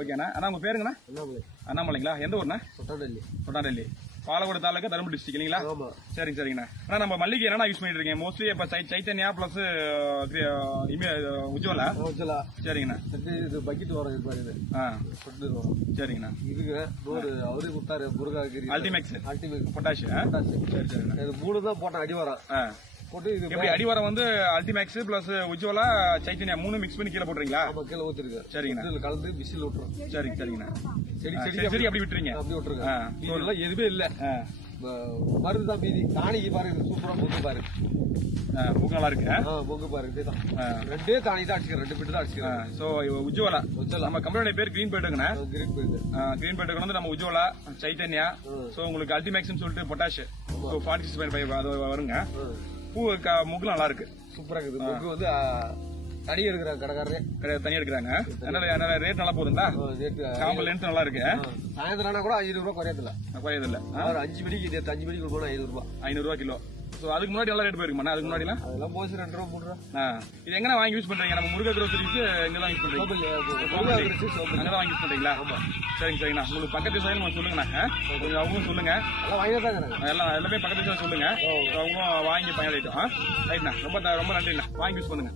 ஓகேண்ணா. அண்ணா உங்க பேருங்கண்ணா? அண்ணாமலைங்களா? எந்த ஊர்ண்ணா? தொட்டாடல்லி. பாலக்கோடு தாலுக்கா, தருமபுரி டிஸ்ட்ரிக்ட் இல்லைங்களா? சரிங்க சரிங்கண்ணா. ஆனா நம்ம மல்லிகை என்னண்ணா யூஸ் பண்ணிட்டு இருக்கீங்க? மோஸ்ட்லி இப்ப சைத்தன்யா பிளஸ் உஜ்வலா. சரிங்கண்ணா. இது பக்கெட் வரும் பாருங்க. சரிங்கண்ணா. இதுக்கு அவரே கொடுத்தாரு முருகாகிரி அல்டிமேக்ஸ் பொட்டாஷ். சரி சரிங்கண்ணா. இது 3 தான் போட்டேன் அடிவாரம் போட்டு. இது எப்படி அடிவாரம் வந்து அல்டிமேக்ஸ் பிளஸ் உஜ்வலா சைத்தன்யா 3 மிக்ஸ் பண்ணி கீழே போட்டுறீங்களா? கீழே ஊத்திருக்கு. சரிங்கண்ணா. கலந்து விசில் விட்டுரும். சரிங்கண்ணா. செடி அப்படி விட்டுறீங்க? அப்படி விட்டுருங்க. எதுவுமே இல்ல, மருந்து தான் மீதி. தானிக்கு பாருங்க, சூப்பரா பொங்கு பாருங்க. பூக்கு நல்லா இருக்கு. பொங்கு பாருங்க. ரெண்டே தானி தான் அடிச்சுக்கிறேன், 2 பிட்டு தான் அடிச்சுக்கிறேன். சோ உஜ்வலா நம்ம கம்பெனியோட பேர் கிரீன் பேட்டுங்கண்ணா. கிரீன் பேட்டுக்கு வந்து நம்ம உஜ்வலா சைத்தன்யா. சோ உங்களுக்கு அல்டிமேக்ஸ் சொல்லிட்டு பொட்டாஷ் 46.5 அது வருங்க. பூ முக்கு நல்லா இருக்கு, சூப்பரா இருக்குது. முக்கு வந்து தனியா எடுக்கிறாங்க கடைக்காரரே, தனியா எடுக்கிறாங்க. அதனால ரேட் நல்லா போகுதுங்களா? காம்பல் லென்த் நல்லா இருக்கு. சாயந்தரம் கூட 500 ரூபாய் குறையதில்ல. 5 மணிக்கு 5 மணிக்கு போனா 500 ரூபாய் கிலோ. சோ அதுக்கு முன்னாடி நல்லா ரேட் போயிருக்குமா? அதுக்கு முன்னாடி அதெல்லாம் போச்சு 2 ரூபா 3 ரூபா. இது எங்க வாங்கி யூஸ் பண்றீங்க? நம்ம முருகா கிரோசரிஸ் எங்கதான் யூஸ் பண்றீங்க? அங்கதான் வாங்கி யூஸ் பண்றீங்களா? சரிங்கண்ணா. உங்களுக்கு பக்கத்து சைடு சொல்லுங்கண்ணா, கொஞ்சம் அவங்களும் சொல்லுங்க. எல்லாமே பக்கத்து சைடு சொல்லுங்க, அவங்களும் வாங்கி பயனடையட்டும். ரைட்ண்ணா. ரொம்ப நன்றிண்ணா. வாங்கி யூஸ் பண்ணுங்க.